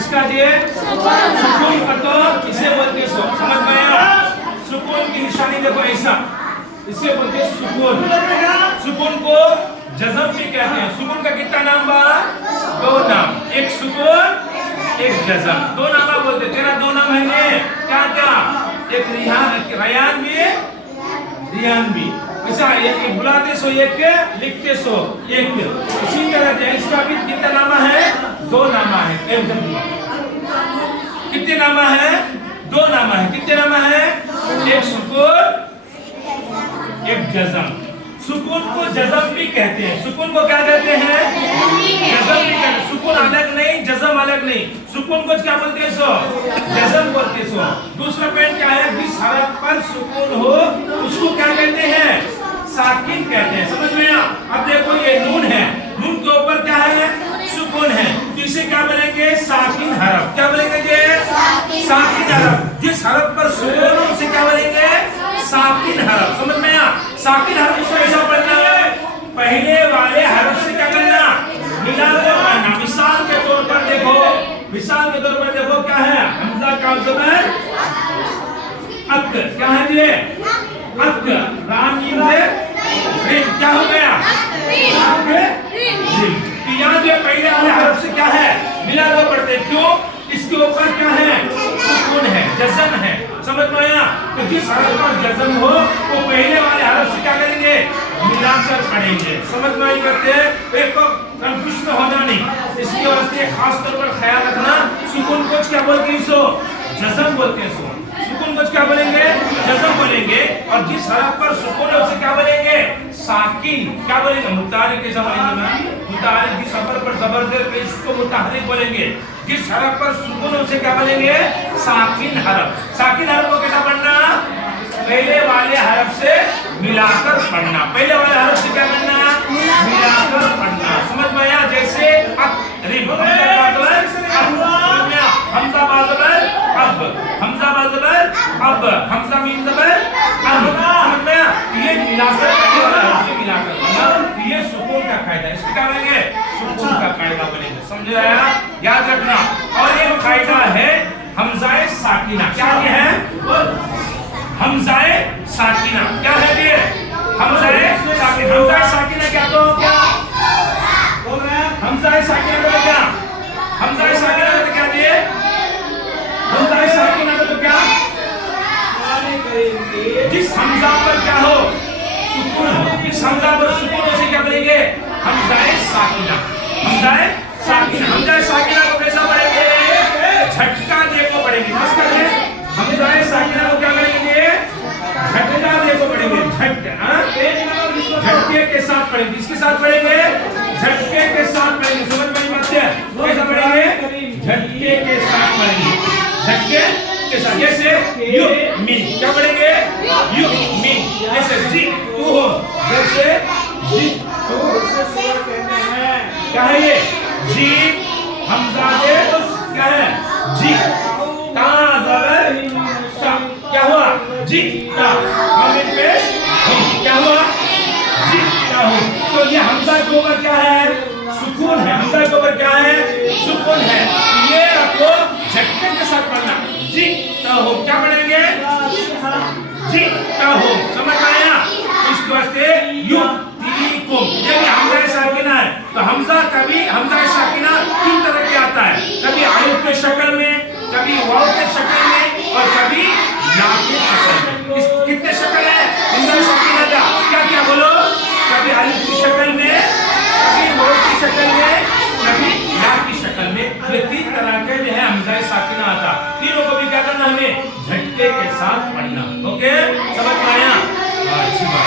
इसका ये सुकून का तो इसे बोलते सो, समझ में आया? सुकून की निशानी देखो ऐसा, इसे बोलते हैं सुकून। सुकून को जज़म भी कहते हैं। सुकून का कितना नाम बा? दो नाम, एक सुकून एक जज़म, दो नाम बोलते। तेरा दो नाम है ये क्या क्या? एक रयान भी, रियान भी। ऐसा एक बुलाते सो एक के, लिखते सो एक के। इसी तरह इसका भी कितना नामा है? दो नामा है। एकदम कितने नामा है? दो नामा है। कितने नामा है? एक सुकून एक जज़म। सुकून को जज़म भी कहते हैं। सुकून को क्या कहते हैं? जज़म भी कहते हैं। सुकून अलग नहीं, जज़म अलग नहीं। सुकून को क्या बोलते हैं? सो जज़म बोलते हैं। सो दूसरा पॉइंट क्या है? जिस हरफ पर सुकून हो उसको क्या कहते हैं? साकिन कहते हैं। समझ में आया? अब देखो ये नून है, नून के ऊपर क्या है? सुकून है, तो इसे क्या बोलेंगे? साकिन हरफ। क्या बोलेंगे? साकिन हरफ। जिस हरफ पर सुकून हो उसे क्या बोलेंगे? साकिन हरफ। समझ में आया? साकिन हरफ को कैसा पढ़ना है? पहले वाले हरफ से क्या करना? मिलाकर पढ़ना। मिसाल के तौर पर देखो, मिसाल के तौर पर देखो क्या है? हमजा का ज़बर अक, क्या है ये? अक। राम मीम से रिम, क्या हो गया? रिम। तो यहाँ जो पहले वाले हरफ से क्या है? मिलाकर पढ़ते। क्यों? इसके ऊपर क्या है? सुकून है, जज़म है। समझ में आया? तो जिस हरफ पर जज़म हो वो पहले वाले हरफ से क्या करेंगे? मिलाकर पढ़ेंगे। समझ में आई करते हैं? एक तो कंफ्यूज में होना नहीं, इसकी वजह से खास तौर पर ख्याल रखना। सुकून को क्या बोलते हैं? सो जज़म बोलते हैं। सो सुकून को क्या बोलेंगे? जज़म बोलेंगे। और जिस हरफ पर सुकून है उसे क्या बोलेंगे? साकिन। क्या बोलेंगे? मुतारिक कैसा बोलेंगे ना? मुतारिक जिस सफर पर ज़बर दे पे इसको मुताहरिक बोलेंगे। जिस हरफ पर सुकून है उसे क्या बोलेंगे? साकिन हरफ। साकिन हरफ को कैसा पढ़ना? पहले वाले हरफ से मिलाकर पढ़ना। पहले वाले हरफ से क्या करना? मिलाकर पढ़ना। समझ में आया? जैसे अक़रिब, हमजा बाज़बर अब, हमजा बाज़बर अब, हमजा मीम ज़बर अब। समझ में आया? ये मिलाकर पहले वाले हरफ से मिलाकर पढ़ना। ये सुकून का कायदा है। इसको क्या बोलेंगे? सुकून का कायदा बोलेंगे। समझ आया? याद रखना। और ये कायदा है हमज़ाए साकिना। क्या ये है? हमज़ाए साकिना क्या है? ये हमज़ाए साकिना। हमज़ाए साकिना क्या तो क्या बोल रहे हैं? हमज़ाए साकिना का क्या? हमज़ाए साकिना का क्या दिए? हमज़ाए साकिना का तो क्या? जिस हमज़ा पर क्या हो? सुकून हो। जिस हमज़ा पर सुकून उसे क्या बोलेंगे? हमज़ाए साकिना। हमज़ाए साकिना। हमज़ाए साकिना को कैसा पढ़ेंगे? झटका देखो पढ़ेंगे। किसका है? हमज़ाए साकिना को क्या करेंगे? झटका देखो पढ़ेंगे। झटके के साथ पढ़ेंगे। किसके साथ पढ़ेंगे? झटके के साथ पढ़ेंगे। समझ में बात है? कैसा पढ़ेंगे? झटके के साथ पढ़ेंगे। झटके के साथ। जैसे यू मीन, क्या पढ़ेंगे? You mean. जैसे जी तू हो, जैसे जी तू क्या है? ये जी हमज़ा दे क्या है? जी ता ज़बर ता, क्या हुआ? जी ता। हामिद पेश क्या हुआ? जी ता हो। तो ये हमज़ा के ऊपर क्या है? सुकून है। हमज़ा के ऊपर क्या है? सुकून है। ये आपको झटके के साथ पढ़ना। जी ता हो। क्या पढ़ेंगे? जी ता हो। समझ में आया? इसके वास्ते यू तीकुम, ये भी हमज़ा साकिना है। तो हमज़ा कभी हमज़ा साकिना तीन तरह के आता है। कभी अलिफ के शक्ल में, कभी वाव के शक्ल में, और कभी या की शक्ल में। इस कितने शक्ल है हमज़ा साकिना का? क्या क्या बोलो? कभी अलिफ की शक्ल में, कभी वाव की शक्ल में, कभी या की शक्ल में। ये तीन तरह के जो है हमज़ा साकिना आता। तीनों को भी क्या करना? हमें झटके के साथ पढ़ना।